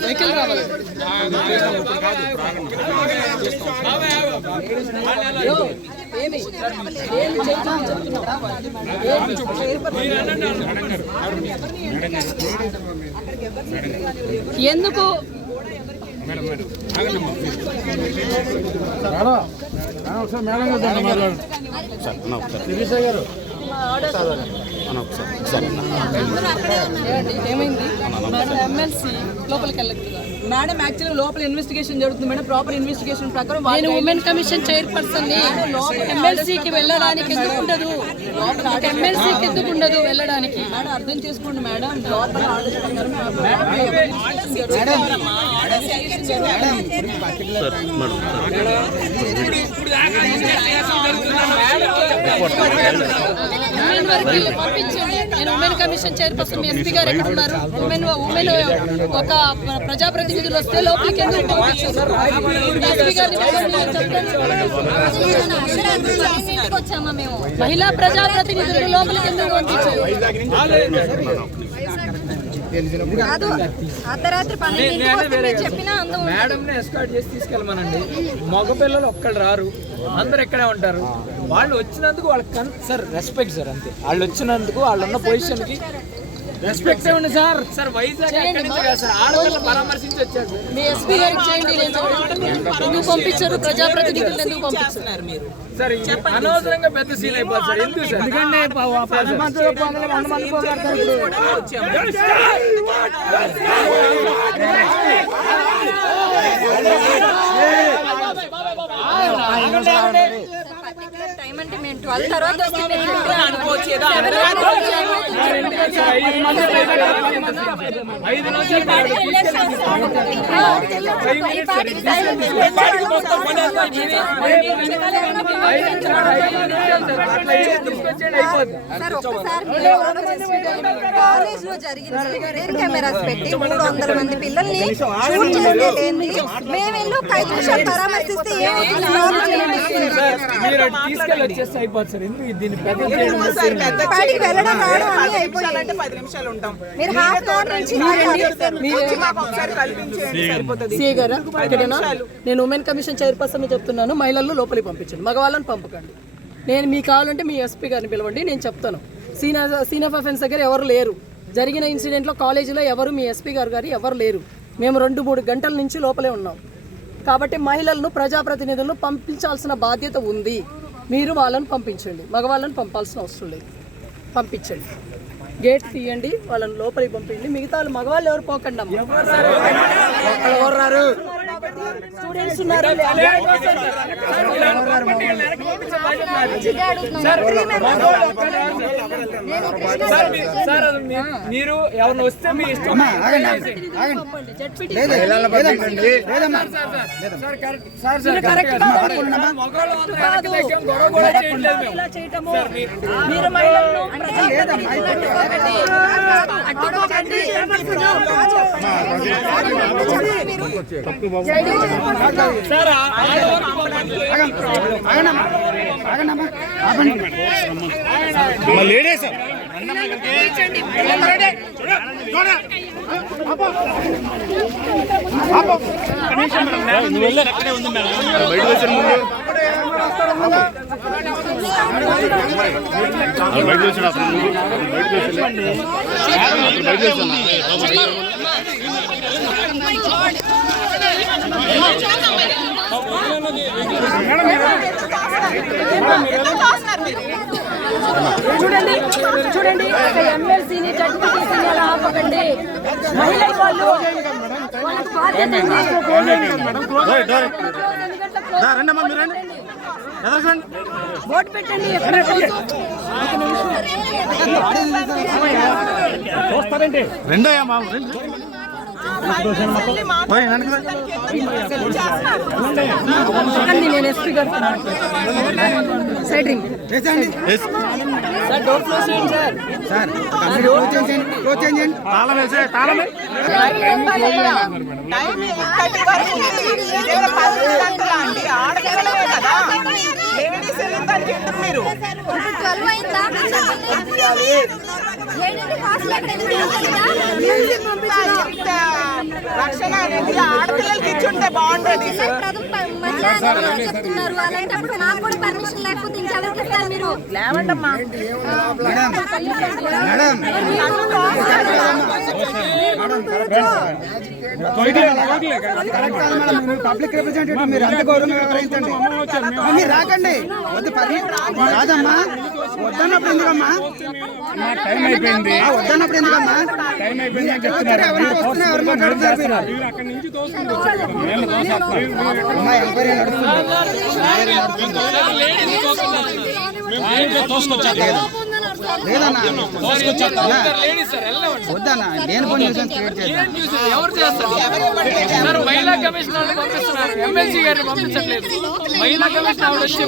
Vehicle రావాలి ఏమి ఏమి చెప్తున్నావు? ఎందుకు ఏమైంది మేడం. ఎమ్మెల్సీ లోపలికి వెళ్ళట్లేదు మేడం యాక్చువల్లీ లోపల ఇన్వెస్టిగేషన్ జరుగుతుంది మేడం ప్రాపర్ ఇన్వెస్టిగేషన్ ప్రకారం నేను ఉమెన్ కమిషన్ చైర్పర్సన్ ఎమ్మెల్సీకి వెళ్ళడానికి ఎందుకు ఉండదు ఎమ్మెల్సీకి ఎందుకు ఉండదు వెళ్ళడానికి మేడం అర్థం చేసుకోండి మేడం లోపల ప్రకారం ఉమెన్ వరకు పంపించండి. నేను ఉమెన్ కమిషన్ చైర్పర్సన్ మీ ఎస్పీ గారు ఎక్కడ ఉన్నారు ఉమెన్ ఉమెన్ ఒక ప్రజాప్రతినిధులు వస్తే లోపలికి ఎందుకు పంపించారు? ఎస్పీ గారిని చెప్పండి. వచ్చామా మేము మహిళా ప్రజాప్రతినిధులు లోపలికి ఎందుకు పంపించారు? కాదు అర్ధరాత్రి చెప్పినా ఎస్కాట్ చేసి తీసుకెళ్ళమనండి. మగ పిల్లలు ఒక్కళ్ళు రారు. అందరు ఇక్కడే ఉంటారు. వాళ్ళు వచ్చినందుకు వాళ్ళకి కన్ సార్ రెస్పెక్ట్ సార్ అంతే వాళ్ళు వచ్చినందుకు వాళ్ళు ఉన్న పొజిషన్కి రెస్పెక్ట్ ఇవ్వండి సార్ సార్ వైజాగ్ ఎక్కడి నుంచి కాదు సార్ ఆడపిల్లలు పరామర్శించి వచ్చారు. మీ ఎస్పీ గారికి చేయండి ఎందుకు పంపించారు ప్రజాప్రతినిధులు ఎందుకు పంపించారు మీరు సార్ అనవసరంగా పెద్ద సీన్ అయిపోతుంది సార్ ఎందుకు సార్ ఎందుకంటే పది మంది వందల వంద మంది పోగొడతారు ఇప్పుడు. పర్టికులర్ టైం అంటే మేము ట్వెల్వ్ తర్వాత వస్తే సార్ ఒక్కసారి కాలేజ్లో జరిగిన రికార్డింగ్ కెమెరాస్ పెట్టి మూడు వందల మంది పిల్లల్ని షూట్ చేస్తే మేము వెళ్ళి ఒక ఐదు నిమిషాలు పరామర్శిస్తే? బయటికి వెళ్ళడం రావడం అన్నీ మీరు హాఫ్ అవర్ నుంచి సీఏ గారా? నేను ఉమెన్ కమిషన్ చైర్పర్సన్ చెప్తున్నాను. మహిళలను లోపలికి పంపించండి. మగవాళ్ళని పంపకండి. నేను మీకు కావాలంటే మీ ఎస్పీ గారిని పిలవండి నేను చెప్తాను. సీన్ సీన్ ఆఫ్ అఫెన్స్ దగ్గర ఎవరు లేరు. జరిగిన ఇన్సిడెంట్లో కాలేజీలో ఎవరు మీ ఎస్పీ గారు గారు ఎవరు లేరు. మేము రెండు మూడు గంటల నుంచి లోపలే ఉన్నాం. కాబట్టి మహిళలను ప్రజాప్రతినిధులను పంపించాల్సిన బాధ్యత ఉంది. మీరు వాళ్ళని పంపించండి. మగవాళ్ళని పంపాల్సిన అవసరం లేదు. పంపించండి. గేట్ తీయండి వాళ్ళని లోపలికి పంపించండి. మిగతా వాళ్ళు మగవాళ్ళు ఎవరు పోకండి అమ్మ స్టూడెంట్స్ ఉన్నారు మీరు ఎవరిని వస్తే మీ ఇష్టం మీరు మహిళలను ప్రజాప్రతినిధులను బయట వచ్చిన ముందు బయట వచ్చాడు బయట వచ్చాడు చూడండి. చూడండి. ఎమ్మెల్సీని జడ్పీటీసీని అలా ఆపకండి మహిళలు వాళ్ళు వాళ్ళకి బాధ్యత బోర్డు పెట్టండి రెండు. నేను ఎస్పీ గారు side ring sir door close చేయండి సార్ తాళం వేసే తాళం టైం ఇక్కడి వరకు పది గంటలా అండి ఆడపిల్లలే కదా లేడీస్ వెళ్ళిందని ఎందుకు మీరు ఇప్పుడు అనేది ఆడపిల్లలకి ఇచ్చుంటే బాగుండేది. సార్, ప్రథమ ప- మహిళా అధికారులు చెప్తున్నారు. అలాంటప్పుడు నాకు కూడా పర్మిషన్ లేకపోతే ఇంకెవరికి ఇస్తారు మీరు? లేవండమ్మా. పబ్లిక్ రిప్రజెంటేటివ్ మీరు అంత గౌరవంగా వ్యవహరించండి. మీరు రాకండి. వద్దు కాదమ్మా వద్దన్నప్పుడు ఎందుకమ్మా? టైం అయిపోయింది. వద్దన్నప్పుడు ఎందుకమ్మా? టైం అయిపోయింది అని చెప్తున్నారు. అక్కడి నుంచి వద్దన్నా. నేను పని న్యూసెన్స్ క్రియేట్ చేద్దాం ఎవరు చేస్తారు? సార్ మహిళా కమిషన్ వాళ్ళని పంపిస్తున్నారు. ఎమ్మెల్సీ గారిని పంపించట్లేదు. మహిళా కమిషన్ ఆవిడ వచ్చి.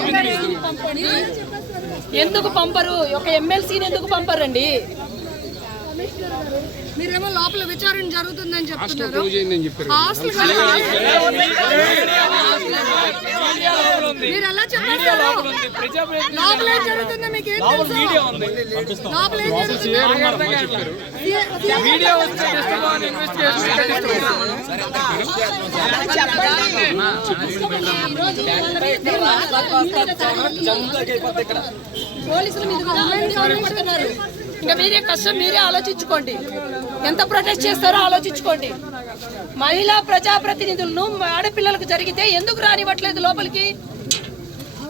ఎందుకు పంపరు? ఒక ఎమ్మెల్సీని ఎందుకు పంపరండి? మీరేమో లోపల విచారణ జరుగుతుందని చెప్తున్నారు. ఎలా పోలీసులు ఇంకా మీరే కష్టం మీరే ఆలోచించుకోండి. ఎంత ప్రొటెస్ట్ చేస్తారో ఆలోచించుకోండి. మహిళా ప్రజాప్రతినిధులను ఆడపిల్లలకు జరిగితే ఎందుకు రానివ్వట్లేదు లోపలికి?